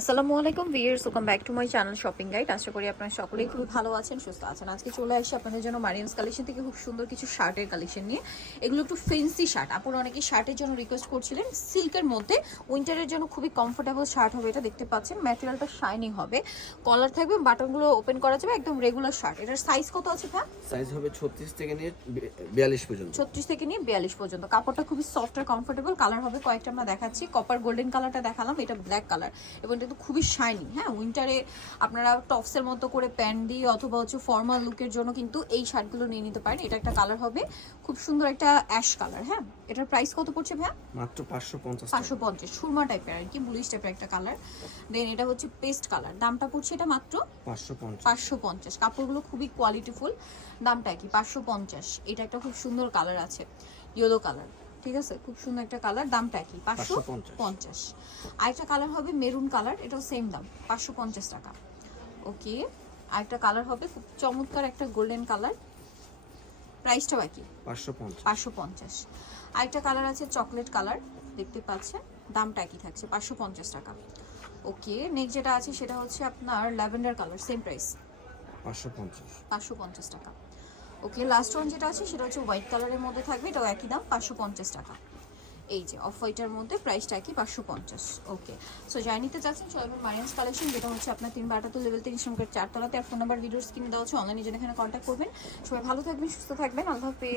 আসসালামু আলাইকুম viewers welcome back to my channel shopping guide আশা করি আপনারা সকলেই খুব ভালো আছেন সুস্থ আছেন। আজকে চলে আসি আপনাদের জন্য মারিয়ান্স কালেকশন থেকে খুব সুন্দর কিছু শার্টের কালেকশন নিয়ে। এগুলো একটু ফেন্সি শার্ট। আপনারা অনেকেই শার্টের জন্য রিকোয়েস্ট করছিলেন সিল্কের মধ্যে উইন্টারের জন্য খুবই কমফোর্টেবল শার্ট হবে এটা দেখতে পাচ্ছেন। ম্যাটেরিয়ালটা শাইনিং হবে। কলার থাকবে বাটনগুলো ওপেন করা যাবে একদম রেগুলার শার্ট। এটার সাইজ কত আছে ভ্যা সাইজ হবে ছত্রিশ থেকে নিয়ে বে- বিয়াল্লিশ পর্যন্ত। ছত্রিশ থেকে নিয়ে বিয়াল্লিশ পর্যন্ত। কাপড়টা খুবই সফট আর কমফোর্টেবল কালার হবে কয়েকটা আমরা দেখাচ্ছি। কপার গোল্ডেন কালারটা দেখালাম এটা ব্ল্যাক কালার এবং এটা তো খুবই শাইনি হ্যাঁ উইন্টারে আপনারা টপসের মতো করে প্যান্ট দিয়ে অথবা হচ্ছে ফর্মাল লুকের জন্য কিন্তু এই শার্টগুলো নিয়ে নিতে পারেন। এটা একটা কালার হবে। খুব সুন্দর একটা অ্যাশ কালার হ্যাঁ। এটার প্রাইস কত পড়ছে ভাইয়া? মাত্র পাঁচশো পঞ্চাশ পাঁচশো পঞ্চাশ। সুরমা টাইপের আর কি ব্লুইশ টাইপের একটা কালার দেন এটা হচ্ছে পেস্ট কালার দামটা পড়ছে এটা মাত্র পাঁচশো পঞ্চাশ। কাপড়গুলো খুবই কোয়ালিটিফুল দামটা কি পাঁচশো পঞ্চাশ। এটা একটা খুব সুন্দর কালার আছে ইয়েলো কালার ঠিক আছে? খুব সুন্দর একটা কালার দামটা কি পাঁচশো 550 পঞ্চাশ। আরেকটা কালার হবে মেরুন কালার এটাও সেম দাম পাঁচশো পঞ্চাশ টাকা। ওকে আরেকটা কালার হবে খুব চমৎকার একটা গোল্ডেন কালার প্রাইসটা বাকি পাঁচশো পঞ্চাশ। পাঁচশো পঞ্চাশ। আরেকটা কালার আছে চকলেট কালার দেখতে পাচ্ছেন দামটা একই থাকছে পাঁচশো পঞ্চাশ টাকা। ওকে নেক্সট যেটা আছে সেটা হচ্ছে আপনার ল্যাভেন্ডার কালার সেম প্রাইস পাঁচশো পঞ্চাশ। পাঁচশো পঞ্চাশ টাকা। ওকে লাস্ট ওয়ান যেটা আছে, সেটা হচ্ছে হোয়াইট কালারের মধ্যে থাকবে, এটাও একই দাম, পাঁচশো পঞ্চাশ টাকা। এই যে অফ হোয়াইটের মধ্যে প্রাইসটা একই, পাঁচশো পঞ্চাশ ওকে সো যাই নিতে চাচ্ছেন চলবেন মারিয়ান্স কালেকশন যেটা হচ্ছে আপনার তিন বাটাতুল লেভেল তিরিশ নম্বরের চারতলাতে। আর ফোন নাম্বার ভিডিওস কিনে দেওয়া হচ্ছে অনলাইনে এখানে কন্ট্যাক্ট করবেন। সবাই ভালো থাকবেন, সুস্থ থাকবেন, আল্লাহ হাফেজ।